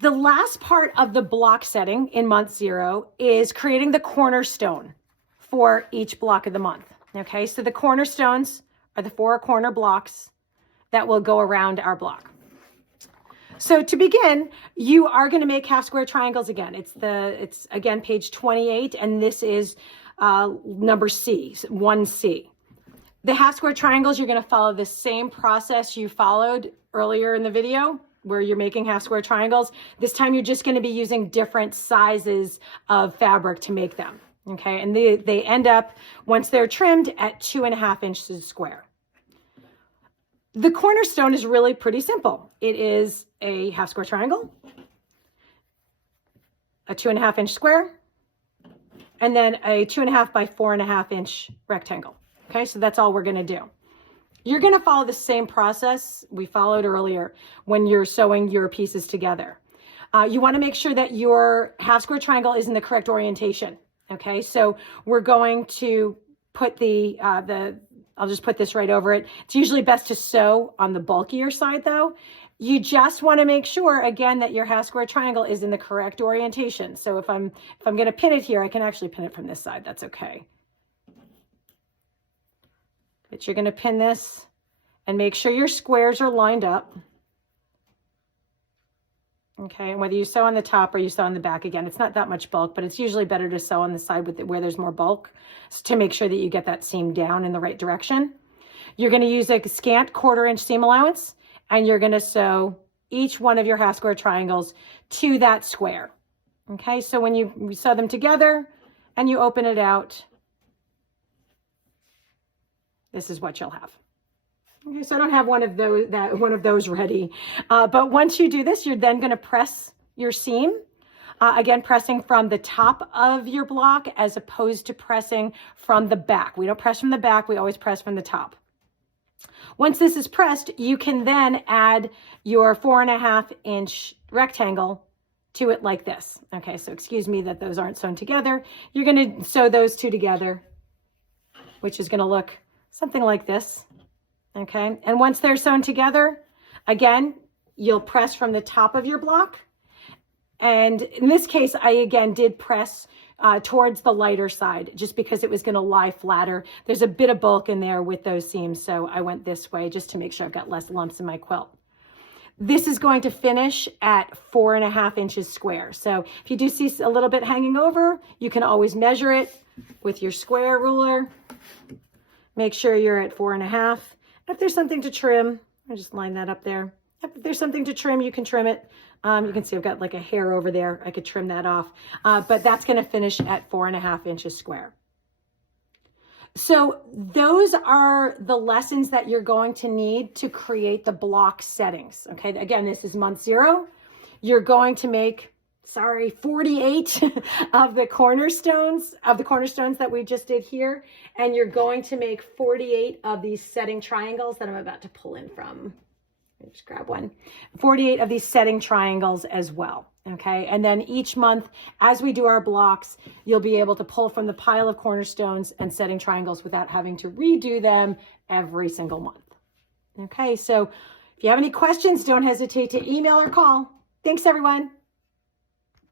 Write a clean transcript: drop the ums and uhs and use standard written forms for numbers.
The last part of the block setting in month 0 is creating the cornerstone for each block of the month. Okay, so the cornerstones are the 4 corner blocks that will go around our block. So to begin, you are going to make half square triangles again. It's again page 28, and this is number C, 1C. The half square triangles, you're going to follow the same process you followed earlier in the video where you're making half square triangles. This time you're just going to be using different sizes of fabric to make them. Okay, and they end up, once they're trimmed, at 2.5 inches square. The cornerstone is really pretty simple. It is a half square triangle, a 2.5 inch square, and then a 2.5 by 4.5 inch rectangle. Okay, so that's all we're going to do. You're going to follow the same process we followed earlier when you're sewing your pieces together. You want to make sure that your half square triangle is in the correct orientation. Okay, so we're going to put I'll just put this right over it. It's usually best to sew on the bulkier side though. You just want to make sure again that your half square triangle is in the correct orientation. So if I'm going to pin it here, I can actually pin it from this side. That's okay. But you're going to pin this and make sure your squares are lined up. Okay, and whether you sew on the top or you sew on the back, again, it's not that much bulk, but it's usually better to sew on the side where there's more bulk to make sure that you get that seam down in the right direction. You're going to use a scant 1/4 inch seam allowance, and you're going to sew each one of your half square triangles to that square. Okay, so when you sew them together and you open it out, this is what you'll have. Okay, so I don't have one of those ready. But once you do this, you're then going to press your seam. Again, pressing from the top of your block as opposed to pressing from the back. We don't press from the back, we always press from the top. Once this is pressed, you can then add your 4.5 inch rectangle to it like this. Okay, so excuse me that those aren't sewn together. You're going to sew those two together, which is going to look something like this. Okay, and once they're sewn together, again, you'll press from the top of your block. And in this case, I again did press towards the lighter side just because it was going to lie flatter. There's a bit of bulk in there with those seams, so I went this way just to make sure I've got less lumps in my quilt. This is going to finish at 4.5 inches square. So if you do see a little bit hanging over, you can always measure it with your square ruler. Make sure you're at 4.5. If there's something to trim, I'll just line that up there. If there's something to trim, you can trim it. You can see I've got like a hair over there. I could trim that off, but that's going to finish at 4.5 inches square. So those are the lessons that you're going to need to create the block settings. Okay, again, this is month 0. You're going to make 48 of the cornerstones that we just did here, and you're going to make 48 of these setting triangles that I'm about to pull in from. Let me just grab one. 48 of these setting triangles as well. Okay, and then each month as we do our blocks, you'll be able to pull from the pile of cornerstones and setting triangles without having to redo them every single month. Okay, so if you have any questions, don't hesitate to email or call. Thanks, everyone.